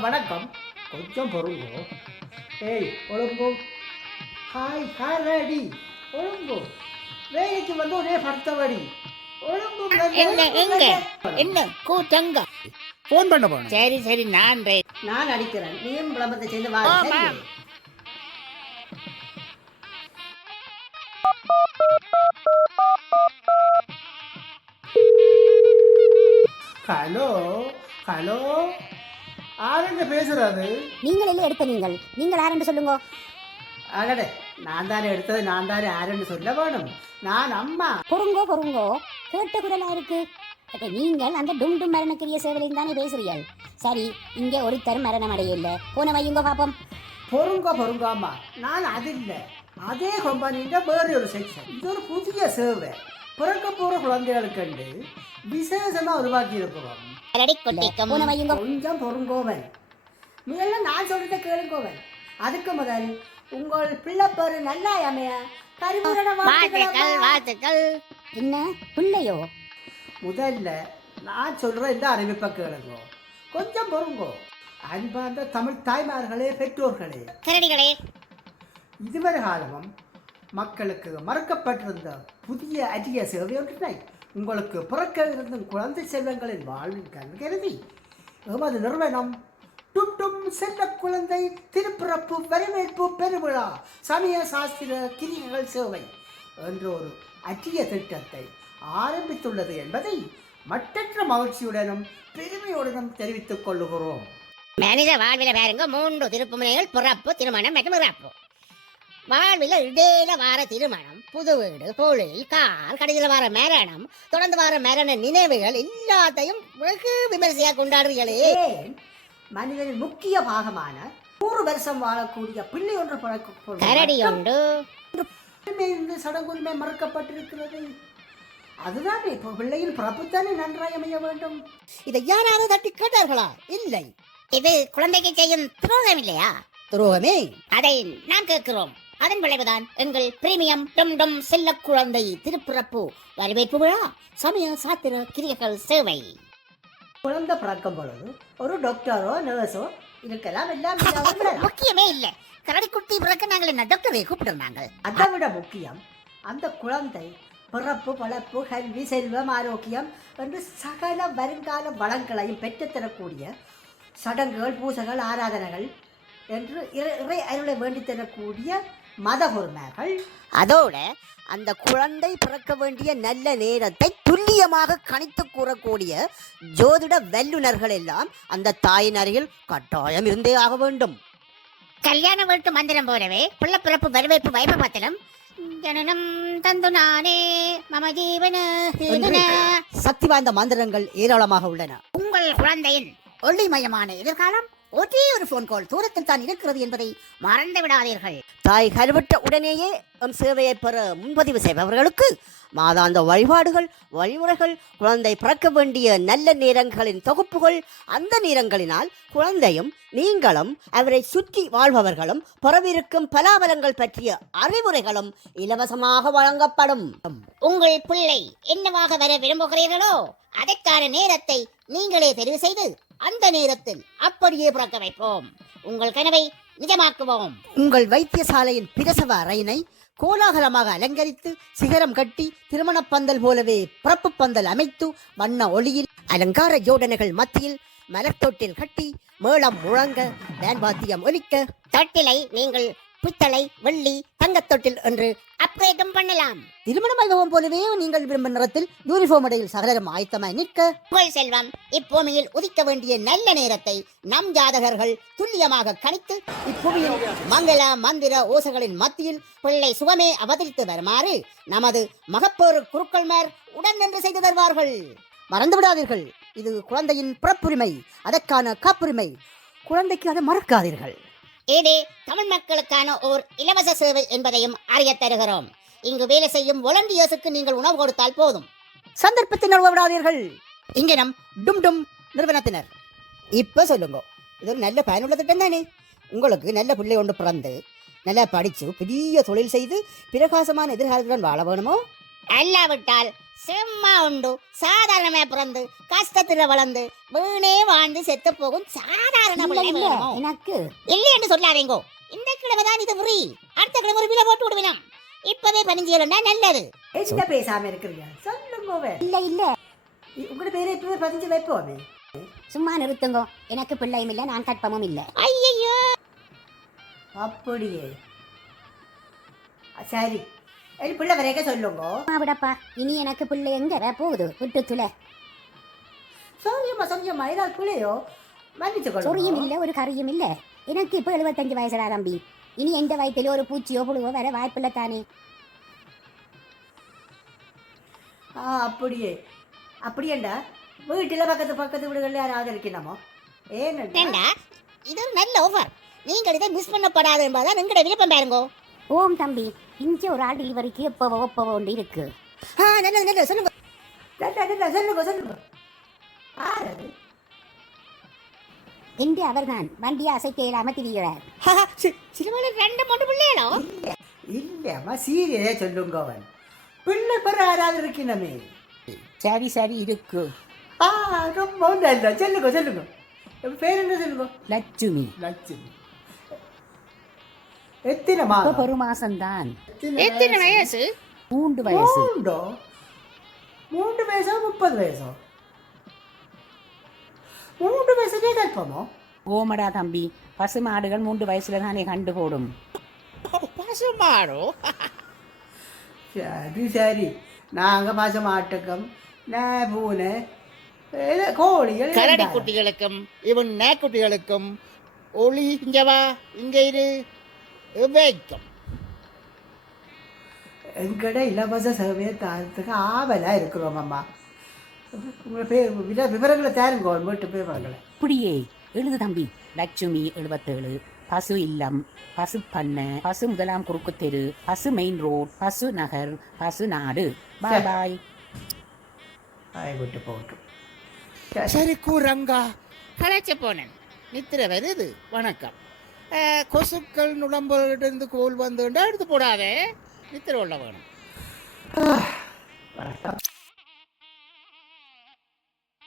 வணக்கம். கொஞ்சம் பொறுங்க. ஏய் ஒழுங்கு. ஹாய் ஹாய் ரெடி ஒழுங்கு. வேலைக்கு வந்து ஒரே படுத்தபடி ஒழுங்கு என்ன எங்க? என்ன கூட்டங்க ஃபோன் பண்ண போனேன் சரி சரி நான் ரெ- நான் அடிக்கிறேன். நீயும் விளம்பரத்தை செய்து வா. Hello hello. ஆருங்க பேசுறது நீங்கள் இல்லை எடுத்த நீங்கள். நீங்கள் யாரென்று சொல்லுங்க. அடடே நான் தானே எடுத்தது நான் தானே ஆருன்னு சொல்ல வேணும். நான் அம்மா. பொறுங்கோ பொறுங்கோ. கேட்ட குரலா இருக்கு. அப்ப நீங்கள் அந்த டும் டும் மரணக்கிரிய சேவலையும் தானே பேசுறீர்கள். சரி இங்க ஒருத்தரும் மரணம் அடையல போன வையுங்க பாப்போம் பொறுங்க பொறுங்க அம்மா. நான் அது இல்லை. அதே கம்பெனின்ற வேற ஒரு செக்ஷன் இது ஒரு புதிய சேவை. பிறக்க போகிற குழந்தைகளுக்கு விசேஷமாக உருவாக்கி இருக்கிறோம் அரடி கொட்டிக்கும். வையுங்க. கொஞ்சம் பொறுங்கோவன். முதல்ல நான் சொல்றத கேளுங்கோவன். அதுக்கு முதல் உங்கள் பிள்ளை பேரு நல்லா அமைய வாழ்த்துக்கள் வாழ்த்துக்கள் வாழ்த்துக்கள் என்ன பிள்ளையோ? முதல்ல நான் சொல்ற இந்த அறிவிப்பை கேளுங்க. கொஞ்சம் பொறுங்கோ. அன்பார்ந்த தமிழ் தாய்மார்களே பெற்றோர்களே. கரடிகளே. இதுவரை காலமும் மக்களுக்கு மறக்கப்பட்டிருந்த புதிய அரிய சேவை ஒன்றினை உங்களுக்கு பிறக்க இருந்தும் குழந்தை செல்வங்களின் வாழ்வின் கண் கருதி. எமது நிறுவனம் டும் செல்ல குழந்தை திருப்பிறப்பு வரவேற்பு பெருவிழா சமய சாஸ்திர கிரிகைகள் சேவை என்ற ஒரு அரிய திட்டத்தை ஆரம்பித்துள்ளது என்பதை மட்டற்ற மகிழ்ச்சியுடனும் பெருமையுடனும் தெரிவித்துக் கொள்ளுகிறோம். மனித வாழ்வில பாருங்க மூன்று திருப்புமுனைகள் பிறப்பு திருமணம் மற்றும் இறப்பு. வாழ்வில இடையில வார திருமணம் புது வீடு தொழில் கால் கடைசியில் வார மரணம் தொடர்ந்து வார மரண நினைவுகள் எல்லாத்தையும் வெகு விமர்சையா கொண்டாடுறீங்களே மனிதனின் முக்கிய பாகமான நூறு வருஷம் வாழக்கூடிய பிள்ளை ஒன்று பிறக்க கரடி உண்டு. இந்த சடங்குரிமை மறுக்கப்பட்டிருக்கிறது. அதுதான் இப்போ பிள்ளையின் பிறப்புத்தானே நன்றாய் அமைய வேண்டும். இதை யாராவது தட்டி கேட்டார்களா? இல்லை. இது குழந்தைக்கு செய்யும் துரோகம் இல்லையா துரோகமே. அதை நாம் கேட்கிறோம். அதன் விளைவுதான் எங்கள் பிரீமியம் டம் டம் செல்ல குழந்தை திருப்பிறப்பு வரவேற்பு விழா சமய சாத்திர கிரியைகள் சேவை. குழந்தை பிறக்கும் பொழுது ஒரு டாக்டரோ நர்ஸோ இருக்கலாம் எல்லாம். முக்கியமே இல்ல. கரடிக்குட்டி பிறக்க நாங்கள் என்ன டாக்டரை கூப்பிடுறாங்க அதை விட முக்கியம். அந்த குழந்தை பிறப்பு பழப்பு கல்வி செல்வம் ஆரோக்கியம் என்று சகல வருங்கால வளங்களையும் பெற்றுத்தரக்கூடிய சடங்குகள் பூசைகள் ஆராதனைகள் என்று இறை அருளை வேண்டித் தரக்கூடிய மத குருமார்கள் அதோட அந்த குழந்தை பிறக்க வேண்டிய நல்ல நேரத்தை துல்லியமாக கணித்து கூறக்கூடிய ஜோதிட வல்லுநர்கள் எல்லாம் அந்த தாயின் அருகில் கட்டாயம் இருந்தே ஆக வேண்டும். கல்யாண வீட்டு மந்திரம் போலவே பிள்ளை பிறப்பு வரவேற்பு வைபவத்திலும் ஜனனம் தந்து நானே மம ஜீவன. சக்தி வாய்ந்த மந்திரங்கள் ஏராளமாக உள்ளன. உங்கள் குழந்தையின் ஒளிமயமான எதிர்காலம் ஒரே ஒரு போன் கால் தூரத்தில் தான் இருக்கிறது என்பதை மறந்து விடாதீர்கள். தாய் கருவிட்ட உடனேயே நம் சேவையை பெற முன்பதிவு செய்பவர்களுக்கு மாதாந்த வழிபாடுகள் வழிமுறைகள் குழந்தை பிறக்க வேண்டிய நல்ல நேரங்களின் தொகுப்புகள் அந்த நேரங்களினால் குழந்தையும் நீங்களும் அவரை சுற்றி வாழ்பவர்களும் பிறவிருக்கும் பலாபலங்கள் பற்றிய அறிவுரைகளும் இலவசமாக வழங்கப்படும். உங்கள் பிள்ளை என்னவாக வர விரும்புகிறீர்களோ அதற்கான நேரத்தை நீங்களே தெரிவு செய்து அந்த நேரத்தில் அப்படியே பிறக்க வைப்போம். உங்கள் கனவை நிஜமாக்குவோம். உங்கள் வைத்தியசாலையின் பிரசவ அறையினை கோலாகலமாக அலங்கரித்து சிகரம் கட்டி திருமணப் பந்தல் போலவே பிறப்பு பந்தல் அமைத்து வண்ண ஒளியில் அலங்கார ஜோடனைகள் மத்தியில் மலர்த்தொட்டில் கட்டி மேளம் முழங்க வேன்வாத்தியம் ஒலிக்க. தொட்டிலை நீங்கள் பித்தளை வெள்ளி தங்கத் தொட்டில் என்று அப்கிரேடும் பண்ணலாம். திருமண வைபவம் போலவே நீங்கள் விரும்பும் நிறத்தில் யூனிஃபார்ம் இடையில் சகலரும் ஆயத்தமாய் நிற்க. உங்கள் செல்வம் இப்பூமியில் உதிக்க வேண்டிய நல்ல நேரத்தை நம் ஜாதகர்கள் துல்லியமாக கணித்து இப்புவியில் மங்கள மந்திர ஓசைகளின் மத்தியில் பிள்ளை சுகமே அவதரித்து வருமாறு நமது மகப்பேறு குருக்கள்மார் உடன் நின்று செய்து தருவார்கள். மறந்து விடாதீர்கள் இது குழந்தையின் பிறப்புரிமை அதற்கான காப்புரிமை. குழந்தைக்கு அதை மறக்காதீர்கள். இது தமிழ் மக்களுக்கான ஓர் இலவச சேவை என்பதையும் அறியத் தருகிறோம். இங்கு வேலை செய்யும் வாலண்டியர்ஸுக்கு நீங்கள் உணவு கொடுத்தால் போதும். சந்தர்ப்பத்தை நழுவ விடாதீர்கள் இங்கே நம் டும் டும் நிறுவனத்தினர். இப்போ சொல்லுங்க. இது ஒரு நல்ல பயனுள்ள திட்டம் தானே. உங்களுக்கு நல்ல பிள்ளை ஒன்று பிறந்து நல்லா படிச்சு பெரிய தொழில் செய்து பிரகாசமான எதிர்காலத்துடன் வாழ வேணுமோ? அல்லாவிட்டால் செம்மா உண்டு. சாதாரணமா பிறந்து கஷ்டத்துல வளர்ந்து வீணே வாழ்ந்து செத்து போகும் சாதாரண? எனக்கு இல்லை என்று சொல்லாதீங்கோ. இந்த கிழமை தான் இது ஃப்ரீ அடுத்த கிழமை ஒரு விலை போட்டு விடுவினாம் இப்பவே பதிஞ்சீங்கன்னா நல்லது. என்ன பேசாம இருக்கிறீங்க சொல்லுங்க இல்ல இல்ல. உங்களோட பேரை இப்பவே பதிஞ்சு வைப்போமே சும்மா நிறுத்துங்க. எனக்கு பிள்ளையும் இல்ல நான் கற்பமும் இல்ல. ஐயையோ! அப்படியே. சரி. பிள்ளை வரைக்க சொல்லுங்க? விடப்பா. இனி எனக்கு பிள்ளை எங்க? போகுது. விட்டு துளை. சௌரியமா சௌரியமா ஏதாவது பிள்ளையோ? மன்னிச்சு சொரியும் இல்ல ஒரு கறியும் இல்ல எனக்கு இப்ப எழுபத்தஞ்சு வயசுடா தம்பி. இனி எந்த வயத்தில ஒரு பூச்சியோ புழுவோ வர வாய்ப்பில்லை தானே. ஆ அப்படியே. அப்படியேண்டா? வீட்டில் பக்கத்து பக்கத்து வீடுகளில் யாராவது இருக்கணுமோ ஏன்னு ஏண்டா? இது ஒரு நல்ல ஆஃபர் நீங்கள் இதை மிஸ் பண்ணப்படாது என்பதுதான் எங்கட விருப்பம் பாருங்கோ. ஓம் தம்பி. இங்க ஒரு ஆள் டெலிவரிக்கு எப்பவோ எப்பவோ ஒன்று இருக்கு. ஆ நல்லது நல்லது சொல்லுங்க. சொல்லுங்க சொல்லுங்க. ஆறு. அது? என்று அவர்தான் வண்டியை அசைக்க இயலாம திரிகிறார். சிறுவனை ரெண்டு மூணு பிள்ளைகளோ? இல்லையம்மா சீரியஸே சொல்லுங்க அவன். பிள்ளை பிற யாராவது இருக்கணுமே சரி சரி இருக்கு. ஆ ரொம்ப நல்ல சொல்லுங்க சொல்லுங்க. பேர் என்ன சொல்லுங்க? லட்சுமி. லட்சுமி. எத்தனை மாதம்? ஒரு மாசம்தான் எத்தனை வயசு? மூன்று வயசு. மூண்டோ மூன்று வயசோ முப்பது வயசோ? மூன்று வயசுக்கே கல்பமோ? ஓமடா தம்பி பசு மாடுகள் மூன்று வயசுல தானே கண்டு போடும். பசுமாடோ சரி சரி. நாங்கள் மாசம் ஆட்டுக்கம் நான் பூனை கோழிகள் கரடி. குட்டிகளுக்கும் இவன் நாய்க்குட்டிகளுக்கும் ஒளி இங்க வா இங்க இரு. வைக்கும் எங்கட இலவச சேவையை தரத்துக்கு ஆவலாக இருக்கிறோம் அம்மா உங்களை பேர் விவரங்களை தாருங்க வீட்டு விவரங்களை இப்படியே எழுது தம்பி லட்சுமி எழுபத்தேழு பசு இல்லம் பசு பண்ணை பசு முதலாம் குறுக்கு தெரு பசு மெயின் ரோட் பசு நகர் பசு நாடு பாய் பாய் ஆய் விட்டு போகட்டும் சரி கூரங்கா களைச்ச போனேன் நித்திர வருது வணக்கம் கொசுக்கள் நுழம்பிலிருந்து கோல் வந்துட்டு எடுத்து போடாதே வித்திர உள்ள வேணும்